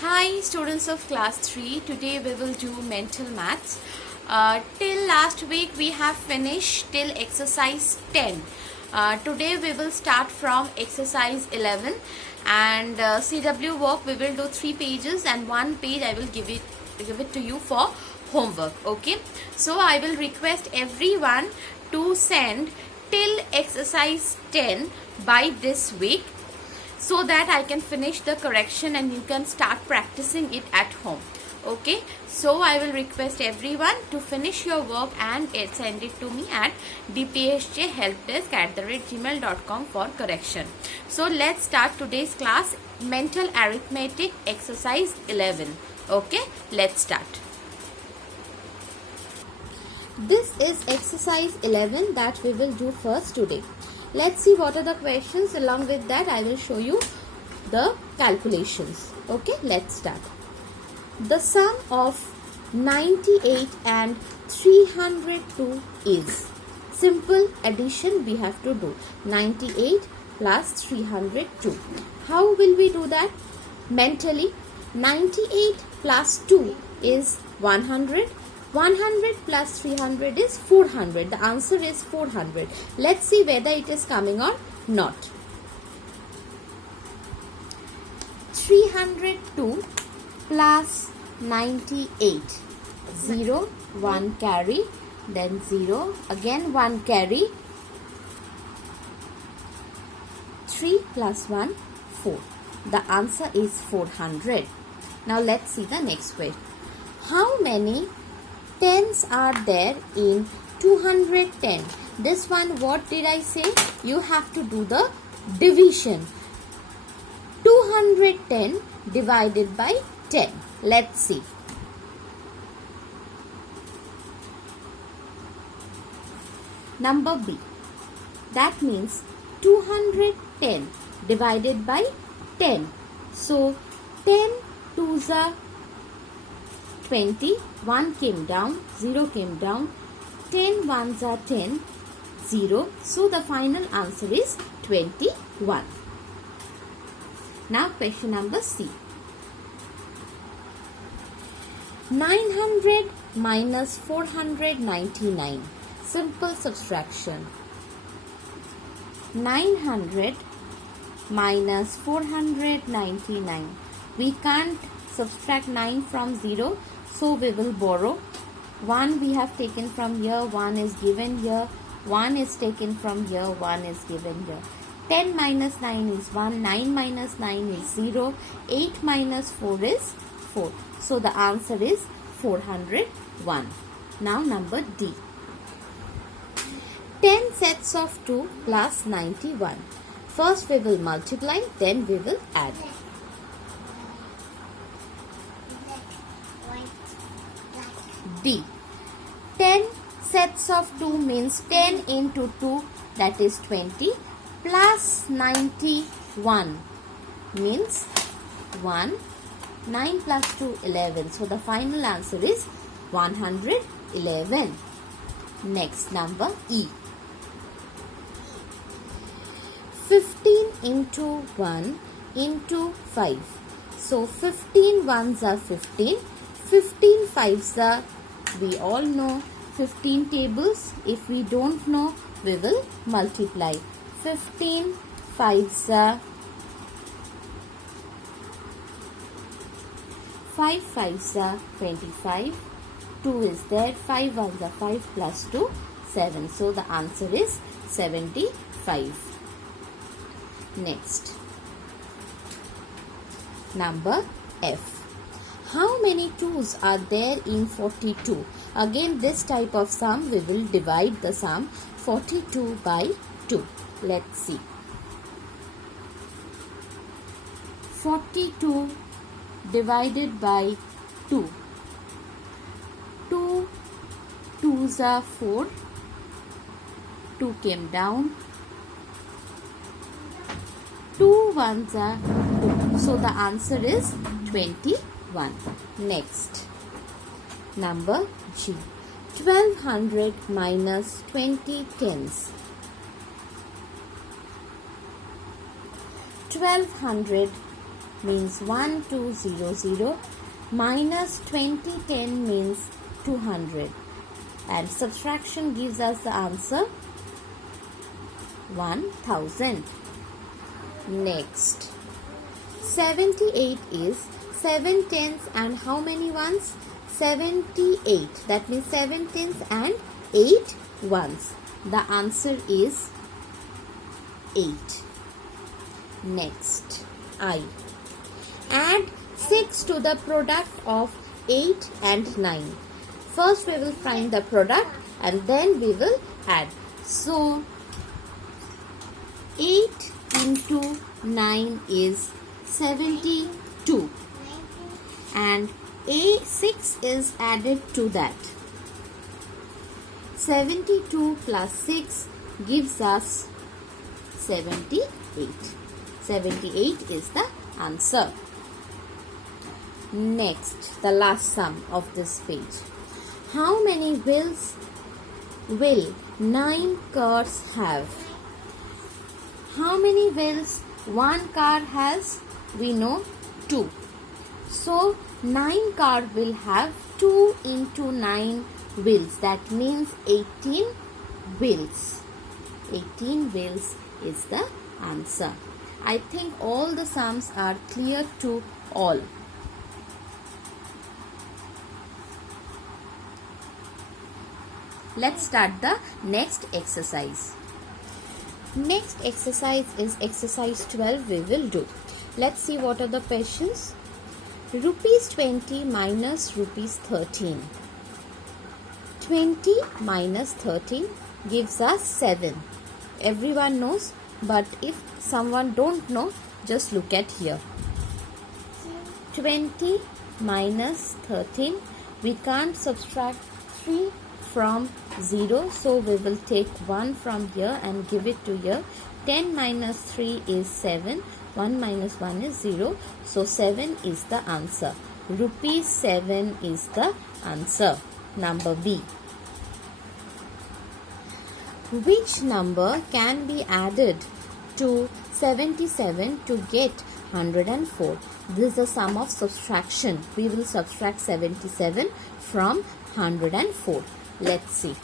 Hi students of class 3, today we will do mental maths. Till last week we have finished till exercise 10. Today we will start from exercise 11 and CW work we will do 3 pages and 1 page I will give it to you for homework. Okay, so I will request everyone to send till exercise 10 by this week, so that I can finish the correction and you can start practicing it at home. Okay, so I will request everyone to finish your work and send it to me at dphjhelpdesk@gmail.com for correction. So let's start today's class, mental arithmetic exercise 11. Okay, let's start. This is exercise 11 that we will do first today. Let's see what are the questions. Along with that, I will show you the calculations. Okay, let's start. The sum of 98 and 302 is, simple addition we have to do. 98 plus 302. How will we do that? Mentally, 98 plus 2 is 100. 100 plus 300 is 400. The answer is 400. Let's see whether it is coming or not. 302 plus 98. 0, 1 carry, then 0, again 1 carry. 3 plus 1, 4. The answer is 400. Now let's see the next question. How many tens are there in 210? This one, what did I say? You have to do the division. 210 divided by 10. Let's see. Number B. That means 210 divided by 10. So 10 twos are 20, 1 came down, 0 came down, 10 ones are 10, 0. So the final answer is 21. Now question number C. 900 minus 499. Simple subtraction. 900 minus 499. We can't subtract 9 from 0. So we will borrow. 1 we have taken from here, 1 is given here, 1 is taken from here, 1 is given here. 10 minus 9 is 1, 9 minus 9 is 0, 8 minus 4 is 4. So the answer is 401. Now number D. 10 sets of 2 plus 91. First we will multiply, then we will add. D. 10 sets of 2 means 10 into 2, that is 20, plus 91 means 1. 9 plus 2, 11. So the final answer is 111. Next, number E. 15 into 1 into 5. So 15 ones are 15, 15 fives are, we all know 15 tables. If we don't know, we will multiply. 15 fives are 5 fives are 25. 2 is there. 5 ones are 5 plus 2, 7. So the answer is 75. Next, number F. How many 2's are there in 42? Again, this type of sum, we will divide the sum 42 by 2. Let's see. 42 divided by 2. 2 twos are 4. 2 came down. 2 ones are 2. So the answer is 21. Next, number G. 1200 minus 20 tens. 1200 means 1200. Minus 2010 means 200. And subtraction gives us the answer 1000. Next, 78 is 7 tens and how many ones? 78. That means 7 tens and 8 ones. The answer is 8. Next, I. Add 6 to the product of 8 and 9. First we will find the product and then we will add. So, 8 into 9 is 72. And A6 is added to that. 72 plus 6 gives us 78. 78 is the answer. Next, the last sum of this page. How many wheels will 9 cars have? How many wheels one car has? We know 2. So, 9 car will have 2 into 9 wheels. That means 18 wheels. 18 wheels is the answer. I think all the sums are clear to all. Let's start the next exercise. Next exercise is exercise 12 we will do. Let's see what are the questions. Rupees 20 minus rupees 13. 20 minus 13 gives us 7. Everyone knows, but if someone don't know, just look at here. 20 minus 13, we can't subtract 3 from 0, so we will take 1 from here and give it to here. 10 minus 3 is 7. 1 minus 1 is 0. So 7 is the answer. Rupees 7 is the answer. Number B. Which number can be added to 77 to get 104? This is a sum of subtraction. We will subtract 77 from 104. Let's see.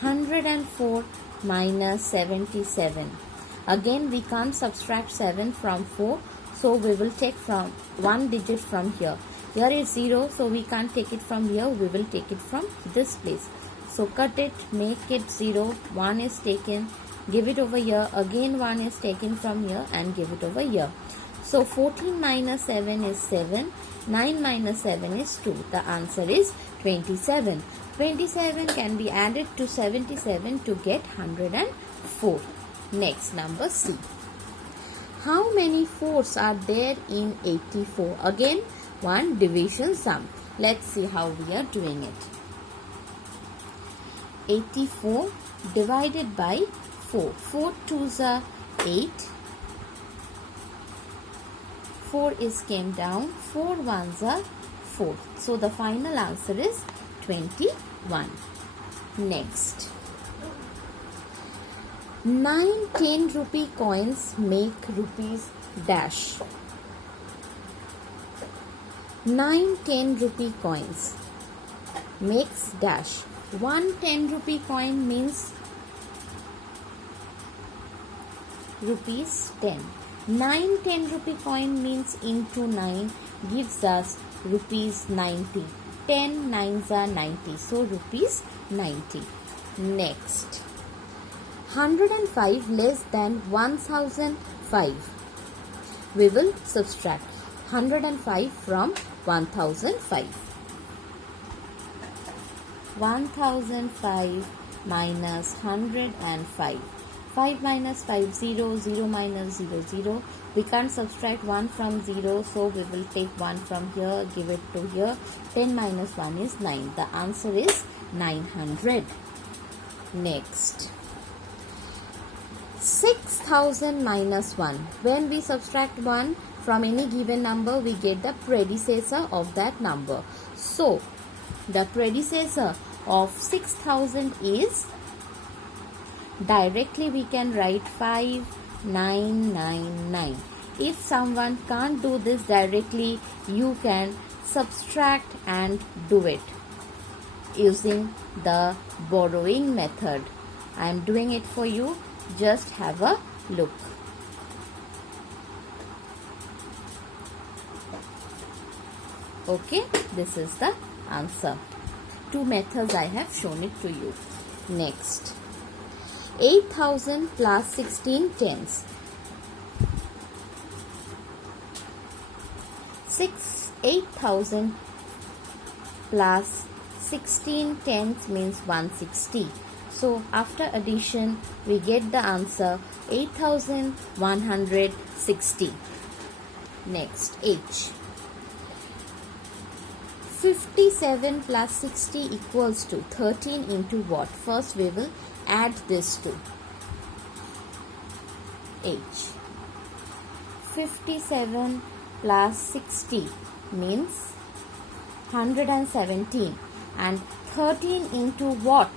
104 minus 77. Again, we can't subtract 7 from 4. So, we will take from 1 digit from here. Here is 0. So, we can't take it from here. We will take it from this place. So, cut it. Make it 0. 1 is taken. Give it over here. Again, 1 is taken from here and give it over here. So, 14 minus 7 is 7. 9 minus 7 is 2. The answer is 27. 27 can be added to 77 to get 104. Next, number C. How many 4s are there in 84? Again, one division sum. Let's see how we are doing it. 84 divided by 4. 4 2s are 8. 4 is came down. 4 1s are 4. So, the final answer is 21. Next. 9 10 rupee coins make rupees dash. 9 10 rupee coins makes dash. 1 10 rupee coin means rupees 10. 9 10 rupee coin means into 9 gives us rupees 90. 10 9s are 90. So, rupees 90. Next. 105 less than 1005. We will subtract 105 from 1005. 1005 minus 105. 5 minus 5, 0, 0 minus 0, 0. We can't subtract 1 from 0, so we will take 1 from here, give it to here. 10 minus 1 is 9. The answer is 900. Next. 6,000 minus 1. When we subtract 1 from any given number, we get the predecessor of that number. So, the predecessor of 6,000 is, directly we can write 5999. If someone can't do this directly, you can subtract and do it using the borrowing method. I am doing it for you. Just have a look. Okay, this is the answer. Two methods I have shown it to you. Next, 8,000 plus 16 tens. 8,000 plus 16 tenths means 160. So after addition, we get the answer 8,160. Next, H. 57 plus 60 equals to 13 into what? First we will add this to H. 57 plus 60 means 117, and 13 into what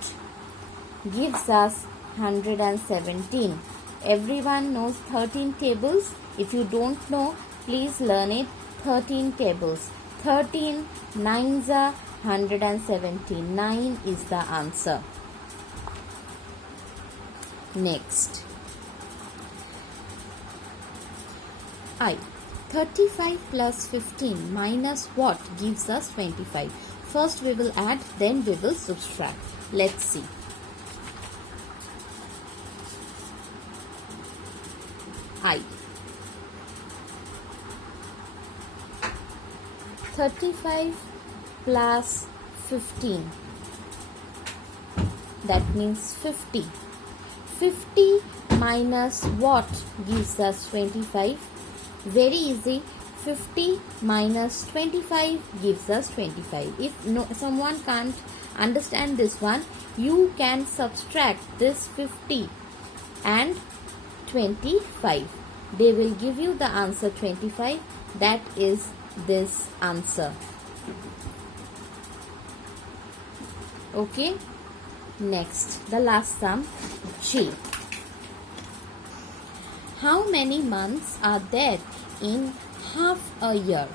gives us 117. Everyone knows 13 tables. If you don't know, please learn it. 13 tables. 13 nines are 117. 9 is the answer. Next, I. 35 plus 15 minus what gives us 25? First we will add, then we will subtract. Let's see. I. 35 plus 15, that means 50. 50 minus what gives us 25? Very easy. 50 minus 25 gives us 25. If someone can't understand this one, you can subtract this 50 and 25. They will give you the answer 25. That is this answer. Okay. Next, the last sum, G. How many months are there in half a year?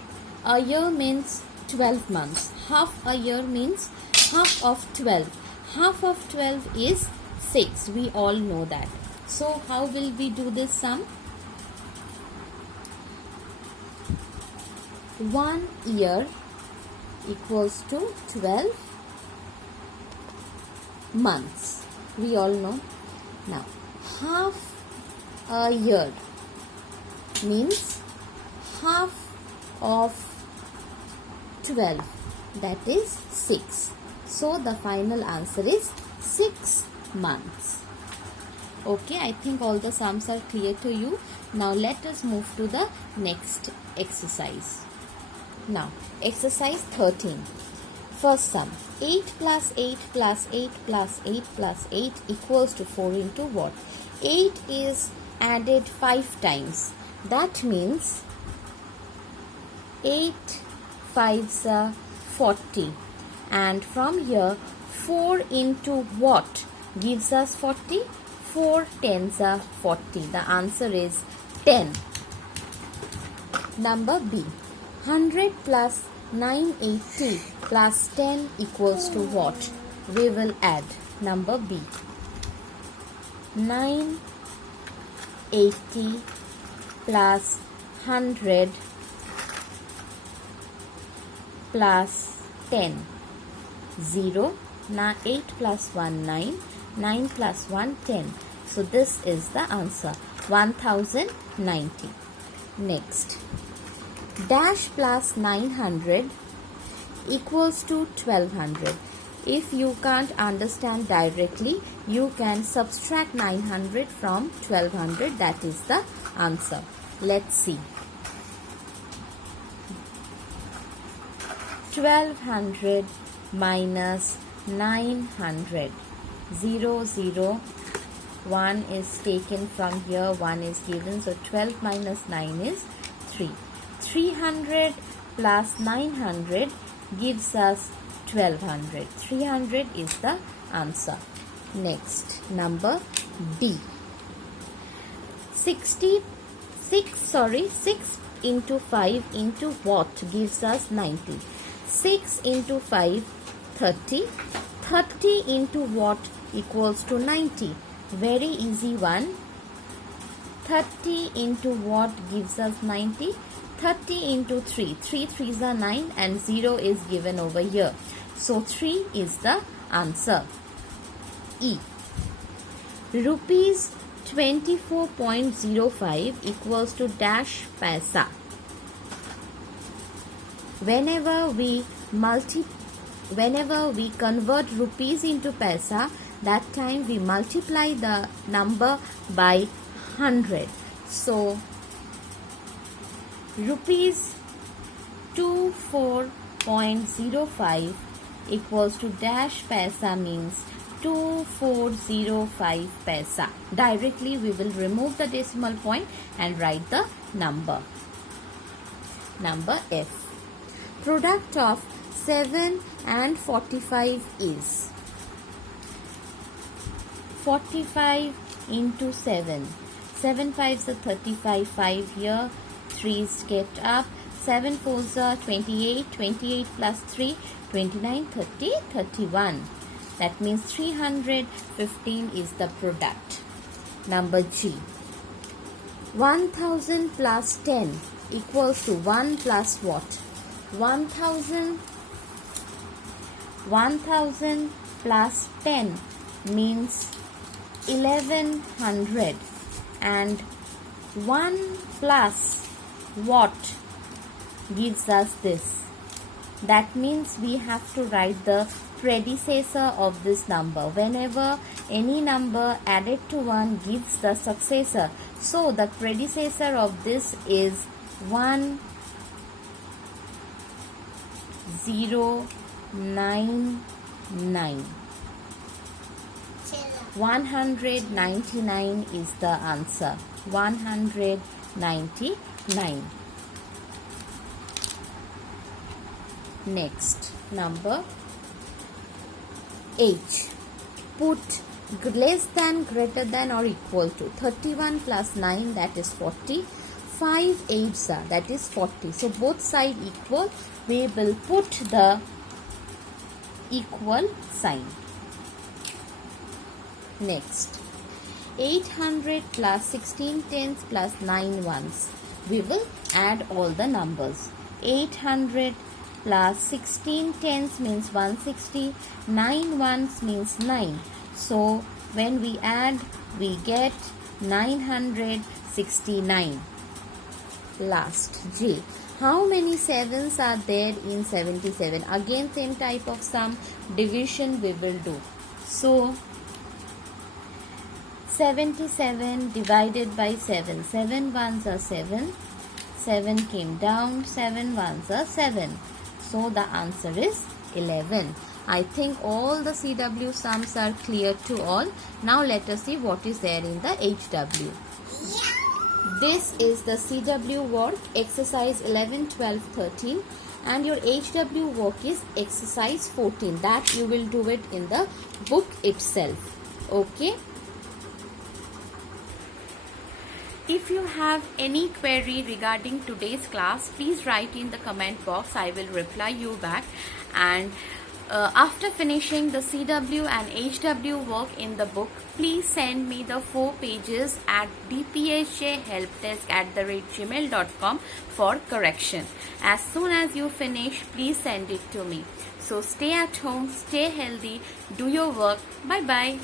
A year means 12 months. Half a year means half of 12. Half of 12 is 6. We all know that. So how will we do this sum? 1 year equals to 12 months. We all know. Now, half a year means half of 12, that is 6. So the final answer is 6 months. Okay, I think all the sums are clear to you. Now let us move to the next exercise. Now, exercise 13. First sum, 8 plus 8 plus 8 plus 8 plus 8 equals to 4 into what? 8 is added 5 times. That means 8 5s are 40. And from here, 4 into what gives us 40? 4 10s are 40. The answer is 10. Number B. 100 plus 980 plus 10 equals to what? We will add. Number B. 980 plus 100 plus 10. 0. 8 plus 1 9. 9 plus 1 10. So this is the answer. 1090. Next. Dash plus 900 equals to 1200. If you can't understand directly, you can subtract 900 from 1200. That is the answer. Let's see. 1200 minus 900. 0 0. 1 is taken from here, 1 is given. So 12 minus 9 is 3. 300 plus 900 gives us 1200. 300 is the answer. Next, number D. 60 6 into 5 into what gives us 90? 6 into 5, 30. 30 into what equals to 90? Very easy one. 30 into what gives us 90? 30 into 3. 3 3s are 9 and 0 is given over here. So 3 is the answer. E. Rupees 24.05 equals to dash paisa. Whenever we convert rupees into paisa, that time we multiply the number by 100. So rupees 24.05 equals to dash paisa means 2405 paisa. Directly we will remove the decimal point and write the number. Number F. Product of 7 and 45 is 45 into 7. 7 5s are 35, 5 here, 3's kept up. 7 4s are 28, 28 plus 3, 29, 30, 31. That means 315 is the product. Number G. 1000 plus 10 equals to 1 plus what? 1000 plus 10 means 1100, and 1 plus what gives us this? That means we have to write the predecessor of this number. Whenever any number added to 1 gives the successor, so the predecessor of this is 1099. 199 is the answer. 199. Next, number H. Put less than, greater than or equal to 31 plus 9, that is 40. 5 8s are, that is 40. So both sides equal. We will put the equal sign. Next, 800 plus 16 tens plus 9 ones. We will add all the numbers. 800 plus 16 tens means 160, 9 ones means 9. So when we add, we get 969. Last, J. How many 7s are there in 77? Again same type of sum, division we will do. So 77 divided by 7. 7 ones are 7. 7 came down. 7 ones are 7. So the answer is 11. I think all the CW sums are clear to all. Now let us see what is there in the HW. This is the CW work, exercise 11, 12, 13, and your HW work is exercise 14. That you will do it in the book itself. Okay. If you have any query regarding today's class, please write in the comment box. I will reply you back. And after finishing the CW and HW work in the book, please send me the 4 pages at dphjhelpdesk@gmail.com for correction. As soon as you finish, please send it to me. So stay at home, stay healthy, do your work. Bye bye.